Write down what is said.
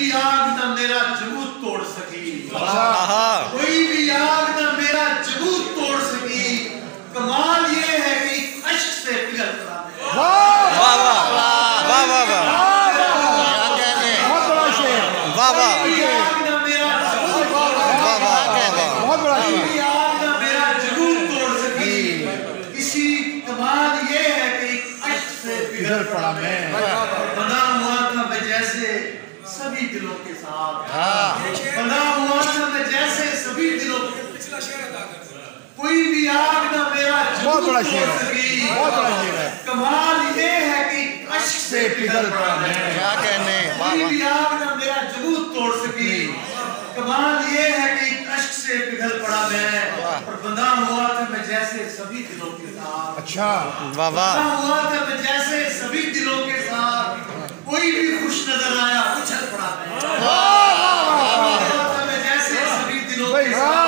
भी आग न मेरा जबूत तोड़ सकी, आहा कोई भी आग न मेरा जबूत तोड़ सकी। कमाल ये है कि अश्क से पिघल पड़ा मैं। वाह वाह वाह वाह वाह वाह बहुत बड़ा शेर, वाह वाह कोई भी आग न मेरा जबूत तोड़ सकी, बहुत बड़ा कोई शेर। भी आग न मेरा जबूत तोड़ सकी। इसी कमाल ये है कि अश्क से पिघल पड़ा मैं। बना हुआ था मैं जैसे सभी दिलों के साथ, बना हुआ था मैं जैसे सभी दिलों के। कोई भी आग न मेरा बहुत बड़ा जबूत शेर तोड़ है, सकी। बहुत बड़ा शेर है। कमाल ये है कि अश्क से पिघल पड़ा मैं। क्या कहने, वाह कोई वाह भी आग न मेरा जबूत तोड़ सकी। कमाल ये है कि अश्क से पिघल पड़ा मैं, और बंधा हुआ था मैं जैसे सभी दिलों के साथ। अच्छा, वाह वाह बंधा हुआ था मैं जैसे सभी दिलों के साथ। कोई भी खुश नजर आया उछल पड़ा मैं। बंधा हुआ था मैं जैसे सभी दिलों के साथ।